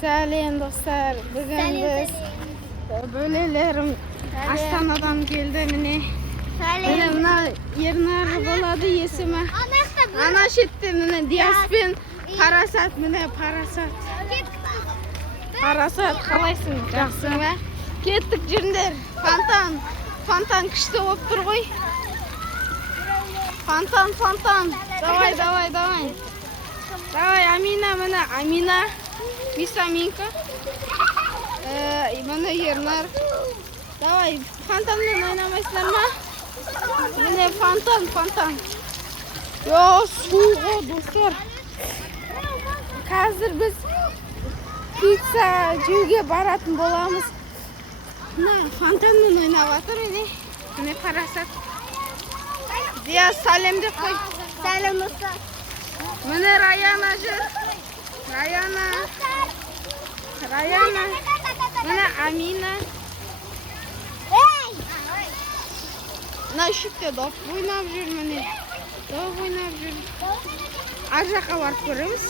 Сәлем достар, бүгін біз бөлелерім Астанадан келді міне. Міне мына Ернар болады есімі. Ана шетте міне Диас пен Парасат, міне Парасат. Парасат қалайсың? Жақсы ма? Кеттік жүріңдер. Фонтан күшті болып тұр ғой. Фонтан. Давай. Давай, Амина, міне Амина. Мисаминка. Міне Ернар. Давай, фонтанмен ойнамайсыздар ма? Міне фонтан. Йо, суға достар. Қазір біз пицца жеуге баратын боламыз. Мына фонтанмен ойнап жатыр міне Парасат. Диас сәлем деп қой. Сәлем достар. Міне Раяна жүр. Раяна. Міне Амина. Мына шетте доп ойнап жүр міне. Ар жаққа барып көреміз.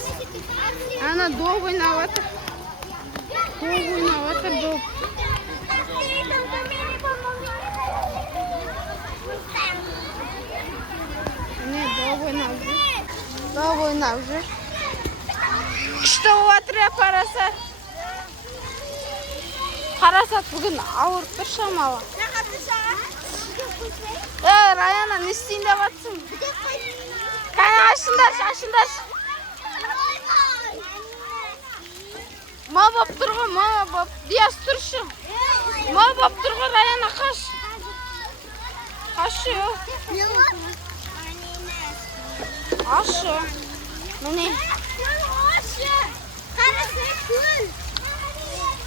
Ана доп ойнап жатыр. Доп. Міне доп ойнап жүр. Күшті болып жатыр Парасат. Парасат бүгін ауырып тұр шамалы. Раяна, не істейін деп жатсың? Кәне ашындар. Ма боп тұр ғой, Диас тұршы. Ма боп тұр ғой, Раяна қаш. Қашы. Ашы. Міне.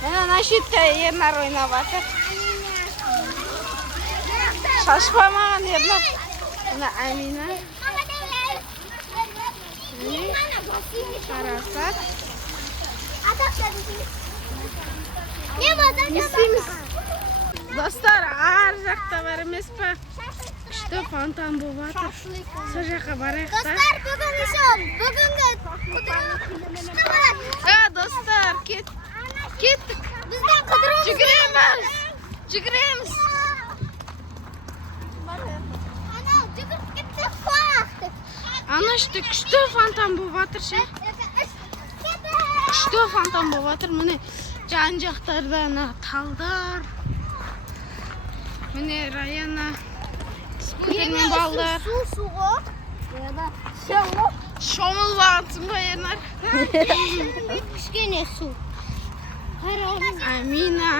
Міне нашетте Ернар ойнап жатыр. Шашпамаған Ернар. Міне Амина. Міне Парасат. Не істейміз? Достар, ар жақта бар емес па? Күшті фонтан болып жатыр. Сол жаққа барайық та. Достар, бүгінгі Достар, кеттік. Бізден қыдыруымыз. Жүгіреміз. Ана ішті күшті фонтан болып жатыр ше. Күшті фонтан болып жатыр. Міне жан жақтарда талдар. Міне Раяна. Скутермен балдар. Суға. Шомыл бағытсың ғой Ернар. Кішкене су. Амина.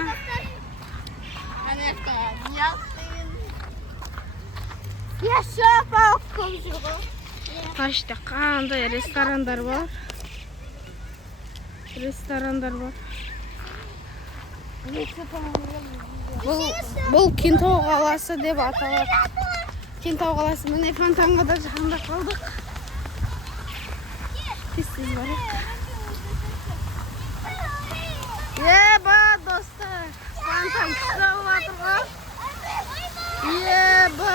Қашта қандай ресторандар бар. Бұл Кентау қаласы деп аталады. Кентау қаласы. Міне фонтанға да жақында қалдық. Тез барайық. Еба достар, фонтан күшті болып жатыр ғой. Еба.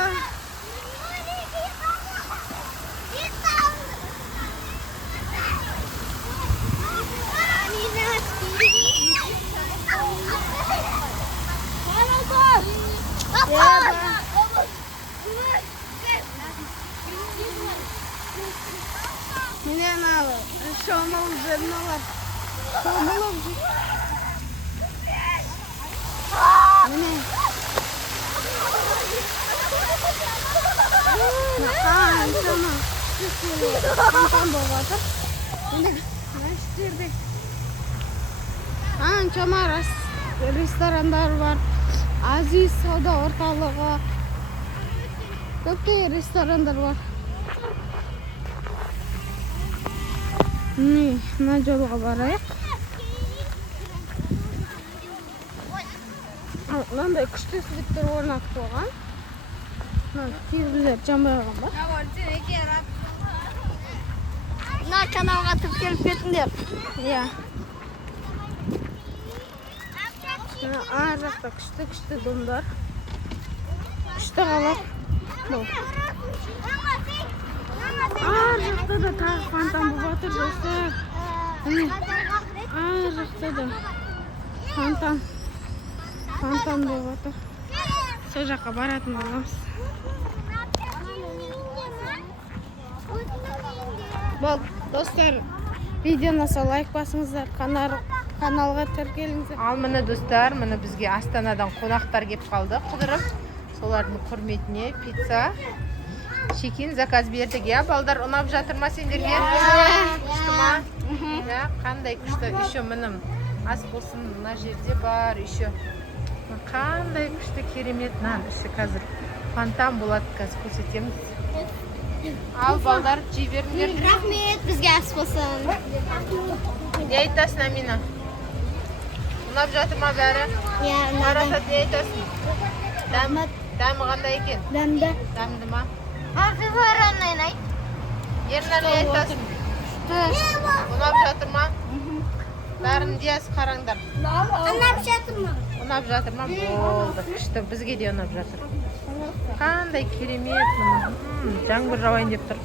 Mine nalo, şomol zırnalar. Şomolum. Mine. Tamam. Tamam babada. Mine. Neştirdi. Çama restoranlar var. Aziz Savdo ortalığı. Köpte restoranlar var. Мына жолға барайық. Мынандай күшті светтер орнатып қойған. Терезелер жамбай қойған ба? Мына каналға тіркеліп кетіңдер. Иә. Ар жақта күшті домдар. Күшті қалап. Ар жақта да тағы фонтан болып жатыр достар. ар жақта да фонтан болып отыр. Сол жаққа баратын боламыз. Бол, достар, видеоны лайк басыңыздар, каналға тіркеліңіздер. Ал міне достар, міне бізге Астанадан қонақтар кеп қалды, қыдырып. Солардың құрметіне пицца, чекин заказ бердік. Я, балдар, ұнап жатыр ма сендерге? Күшті ма? Қандай күшті? Еще мінім ас болсын, мына жерде бар, еще. Қандай күшті керемет нан. Іші қазір фонтан болады, қазір көрсетеміз. Ал, балдар, жей беріңдер. Рахмет, бізге ас болсын. Не айтасың, Амина? Ұнап жатыр ма бәрі? Марата, не айтасың? Дәмі қандай екен? Дәмді. Дәмді ма? Арқыларынан айт. Ернар, не айтасың? Ұнап жатыр ма? Бәрін диас қараңдар. Ұнап жатыр ма? Ұнап жатыр ма? Болды, күшті. Бізге де ұнап жатыр. Қандай керемет. Жаңбыр жауайын деп тұр.